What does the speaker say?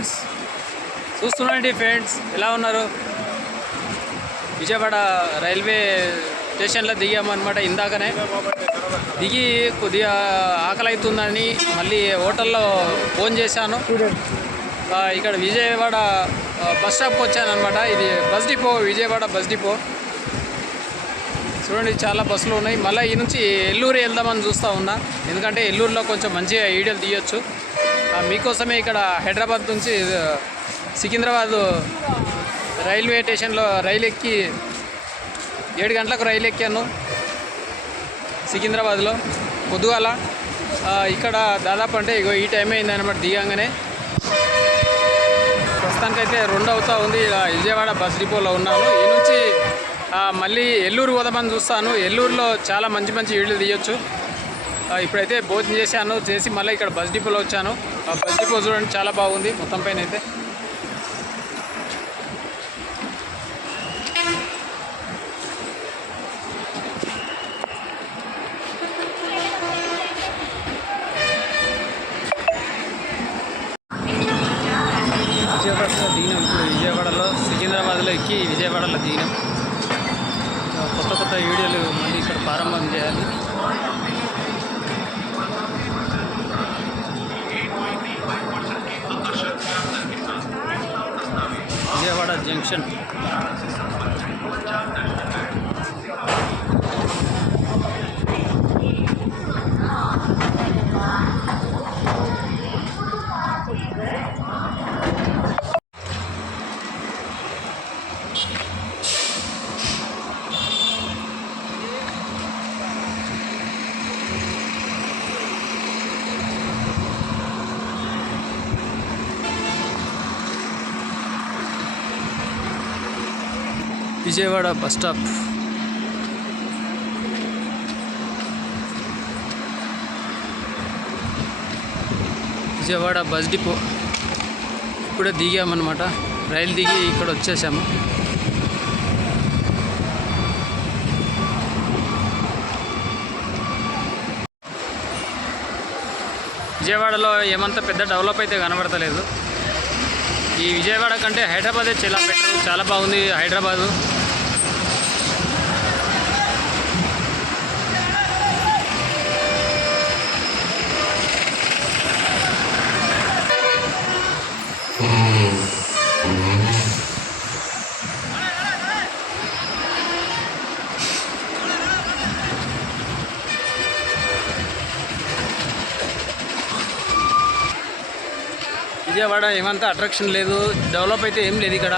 Friends, చూస్తున్నాండి friends, ఎలా ఉన్నారు? Vijayawada railway స్టేషన్లో దిగామన్నమాట. ఇందాకనే దిగి కొద్దిగా ఆకలి అవుతుందని మళ్ళీ హోటల్లో ఫోన్ చేశాను. ఇక్కడ విజయవాడ బస్ స్టాప్కి వచ్చానమాట. ఇది bus depot, Vijayawada bus depot. చూడండి, చాలా బస్సులు ఉన్నాయి. మళ్ళీ ఈ నుంచి ఎల్లూరు వెళ్దామని చూస్తూ ఉన్నా, ఎందుకంటే ఎల్లూరులో కొంచెం మంచిగా వీడియోలు తీయొచ్చు. మీకోసమే ఇక్కడ హైదరాబాద్ నుంచి సికింద్రాబాద్ రైల్వే స్టేషన్లో రైలు ఎక్కి 7 గంటలకు రైలు ఎక్కాను సికింద్రాబాద్లో పొద్దుగాల. ఇక్కడ దాదాపు అంటే ఇగో ఈ టైం అయిందన్నమాట దిగంగానే. ప్రస్తుతానికైతే 2 అవుతూ ఉంది. విజయవాడ బస్ డిపోలో ఉన్నాను. ఈ నుంచి మళ్ళీ ఎల్లూరు పోదామని చూస్తాను. ఎల్లూరులో చాలా మంచి మంచి వీడియోలు తీయొచ్చు. ఇప్పుడైతే భోజనం చేశాను, చేసి మళ్ళీ ఇక్కడ బస్ డిపోలో వచ్చాను. బస్ డిపో చూడండి, చాలా బాగుంది మొత్తం పైన అయితే. విజయవాడలో దిగినాం. ఇప్పుడు విజయవాడలో సికింద్రాబాద్లో ఎక్కి విజయవాడలో దిగినాం. కొత్త కొత్త వీడియోలు మళ్ళీ ఇక్కడ ప్రారంభం చేయాలి. Vijayawada junction. Vijayawada bus stop. Vijayawada bus depot. ఇప్పుడే దిగామన్నమాట. రైలు దిగి ఇక్కడ వచ్చేసాము. విజయవాడలో ఏమంత పెద్ద డెవలప్ అయితే కనబడతలేదు. ఈ విజయవాడ కంటే హైదరాబాదే చాలా బెటర్, చాలా బాగుంది హైదరాబాదు. విజయవాడ ఏమంతా అట్రాక్షన్ లేదు, డెవలప్ అయితే ఏం లేదు ఇక్కడ.